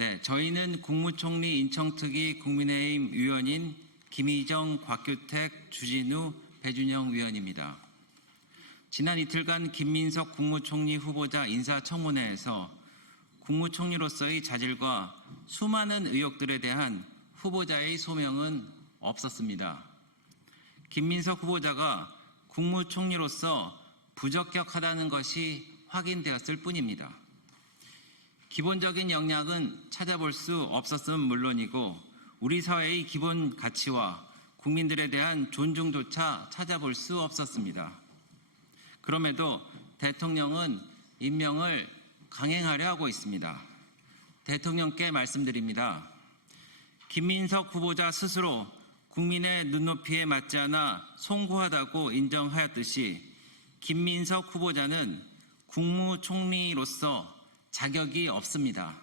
네, 저희는 국무총리 인청특위 국민의힘 위원인 김희정, 곽규택, 주진우, 배준영 위원입니다. 지난 이틀간 김민석 국무총리 후보자 인사청문회에서 국무총리로서의 자질과 수많은 의혹들에 대한 후보자의 소명은 없었습니다. 김민석 후보자가 국무총리로서 부적격하다는 것이 확인되었을 뿐입니다. 기본적인 역량은 찾아볼 수 없었음은 물론이고 우리 사회의 기본 가치와 국민들에 대한 존중조차 찾아볼 수 없었습니다. 그럼에도 대통령은 임명을 강행하려 하고 있습니다. 대통령께 말씀드립니다. 김민석 후보자 스스로 국민의 눈높이에 맞지 않아 송구하다고 인정하였듯이 김민석 후보자는 국무총리로서 자격이 없습니다.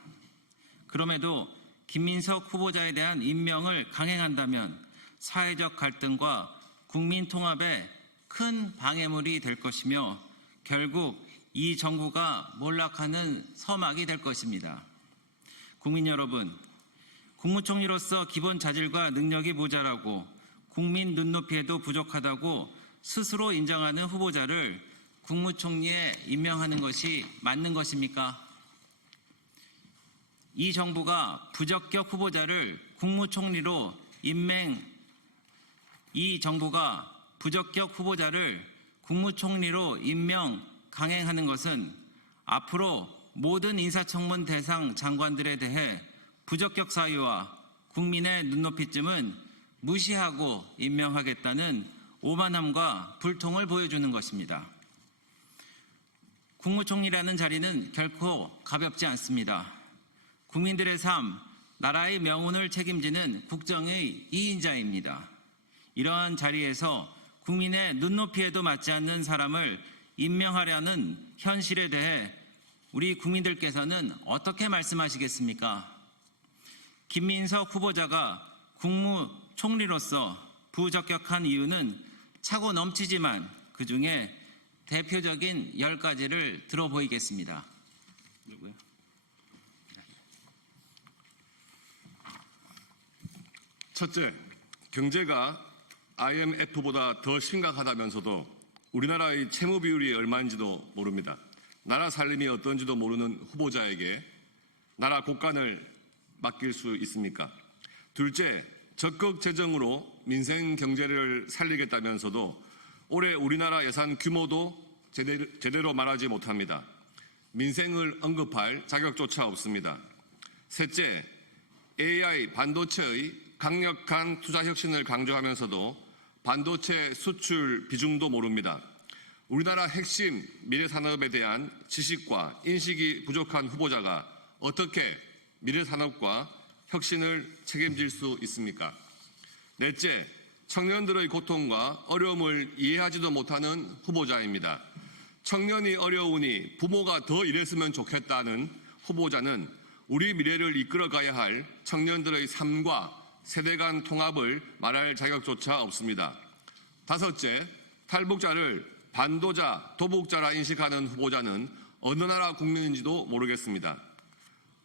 그럼에도 김민석 후보자에 대한 임명을 강행한다면 사회적 갈등과 국민 통합에 큰 방해물이 될 것이며 결국 이 정부가 몰락하는 서막이 될 것입니다. 국민 여러분, 국무총리로서 기본 자질과 능력이 모자라고 국민 눈높이에도 부족하다고 스스로 인정하는 후보자를 국무총리에 임명하는 것이 맞는 것입니까? 이 정부가 부적격 후보자를 국무총리로 임명 강행하는 것은 앞으로 모든 인사청문 대상 장관들에 대해 부적격 사유와 국민의 눈높이쯤은 무시하고 임명하겠다는 오만함과 불통을 보여주는 것입니다. 국무총리라는 자리는 결코 가볍지 않습니다. 국민들의 삶, 나라의 명운을 책임지는 국정의 2인자입니다. 이러한 자리에서 국민의 눈높이에도 맞지 않는 사람을 임명하려는 현실에 대해 우리 국민들께서는 어떻게 말씀하시겠습니까? 김민석 후보자가 국무총리로서 부적격한 이유는 차고 넘치지만 그중에 대표적인 10가지를 들어보이겠습니다. 첫째, 경제가 IMF보다 더 심각하다면서도 우리나라의 채무 비율이 얼마인지도 모릅니다. 나라 살림이 어떤지도 모르는 후보자에게 나라 곳간을 맡길 수 있습니까? 둘째, 적극 재정으로 민생 경제를 살리겠다면서도 올해 우리나라 예산 규모도 제대로 말하지 못합니다. 민생을 언급할 자격조차 없습니다. 셋째, AI 반도체의 강력한 투자 혁신을 강조하면서도 반도체 수출 비중도 모릅니다. 우리나라 핵심 미래 산업에 대한 지식과 인식이 부족한 후보자가 어떻게 미래 산업과 혁신을 책임질 수 있습니까? 넷째, 청년들의 고통과 어려움을 이해하지도 못하는 후보자입니다. 청년이 어려우니 부모가 더 일했으면 좋겠다는 후보자는 우리 미래를 이끌어가야 할 청년들의 삶과 세대 간 통합을 말할 자격조차 없습니다. 다섯째, 탈북자를 반도자, 도북자라 인식하는 후보자는 어느 나라 국민인지도 모르겠습니다.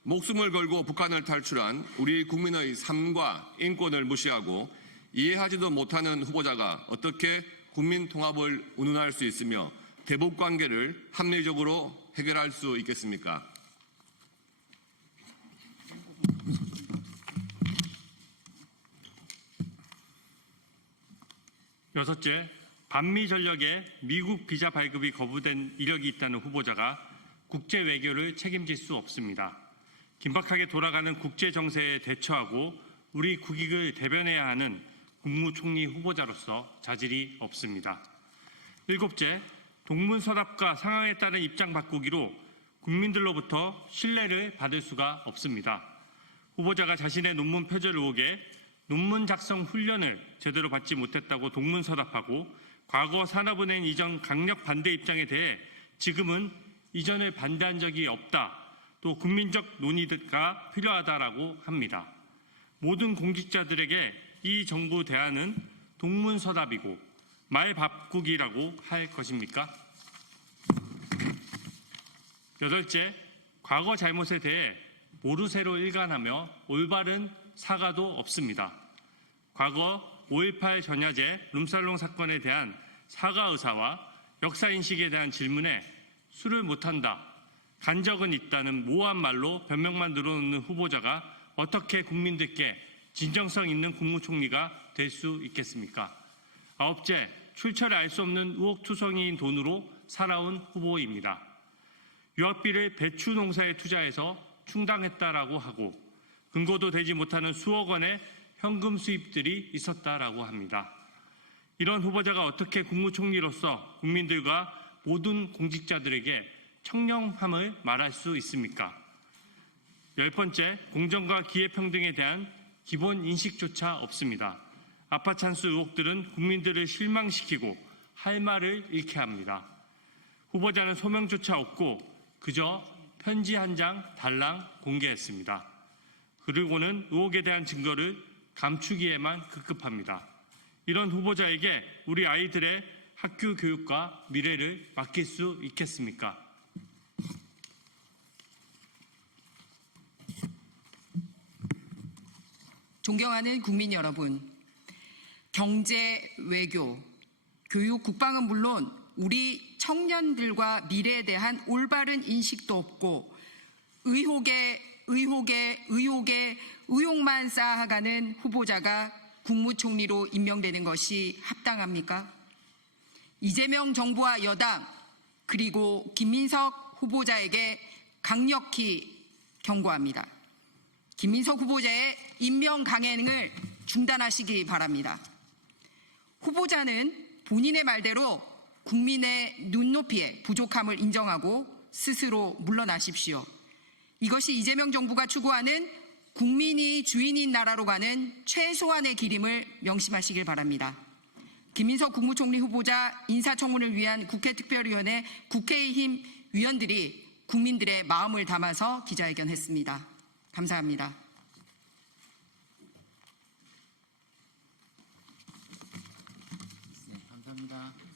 목숨을 걸고 북한을 탈출한 우리 국민의 삶과 인권을 무시하고 이해하지도 못하는 후보자가 어떻게 국민 통합을 운운할 수 있으며 대북 관계를 합리적으로 해결할 수 있겠습니까? 여섯째, 반미 전력에 미국 비자 발급이 거부된 이력이 있다는 후보자가 국제 외교를 책임질 수 없습니다. 긴박하게 돌아가는 국제 정세에 대처하고 우리 국익을 대변해야 하는 국무총리 후보자로서 자질이 없습니다. 일곱째, 동문서답과 상황에 따른 입장 바꾸기로 국민들로부터 신뢰를 받을 수가 없습니다. 후보자가 자신의 논문 표절 의혹에 논문 작성 훈련을 제대로 받지 못했다고 동문서답하고 과거 산업은행 이전 강력 반대 입장에 대해 지금은 이전을 반대한 적이 없다. 또 국민적 논의가 필요하다라고 합니다. 모든 공직자들에게 이 정부 대안은 동문서답이고 말 바꾸기라고 할 것입니까? 여덟째, 과거 잘못에 대해 모르쇠로 일관하며 올바른 사과도 없습니다. 과거 5.18 전야제 룸살롱 사건에 대한 사과 의사와 역사인식에 대한 질문에 술을 못한다, 간 적은 있다는 모호한 말로 변명만 늘어놓는 후보자가 어떻게 국민들께 진정성 있는 국무총리가 될 수 있겠습니까? 아홉째, 출처를 알 수 없는 의혹투성이인 돈으로 살아온 후보입니다. 유학비를 배추 농사에 투자해서 충당했다라고 하고 근거도 되지 못하는 수억 원의 현금 수입들이 있었다라고 합니다. 이런 후보자가 어떻게 국무총리로서 국민들과 모든 공직자들에게 청렴함을 말할 수 있습니까? 10번째, 공정과 기회평등에 대한 기본 인식조차 없습니다. 아파 찬스 의혹들은 국민들을 실망시키고 할 말을 잃게 합니다. 후보자는 소명조차 없고 그저 편지 한 장 달랑 공개했습니다. 그리고는 의혹에 대한 증거를 감추기에만 급급합니다. 이런 후보자에게 우리 아이들의 학교 교육과 미래를 맡길 수 있겠습니까? 존경하는 국민 여러분, 경제, 외교, 교육, 국방은 물론 우리 청년들과 미래에 대한 올바른 인식도 없고 의혹만 쌓아가는 후보자가 국무총리로 임명되는 것이 합당합니까? 이재명 정부와 여당 그리고 김민석 후보자에게 강력히 경고합니다. 김민석 후보자의 임명 강행을 중단하시기 바랍니다. 후보자는 본인의 말대로 국민의 눈높이에 부족함을 인정하고 스스로 물러나십시오. 이것이 이재명 정부가 추구하는 국민이 주인인 나라로 가는 최소한의 길임을 명심하시길 바랍니다. 김민석 국무총리 후보자 인사청문을 위한 국회특별위원회 국회의힘 위원들이 국민들의 마음을 담아서 기자회견했습니다. 감사합니다. 네, 감사합니다.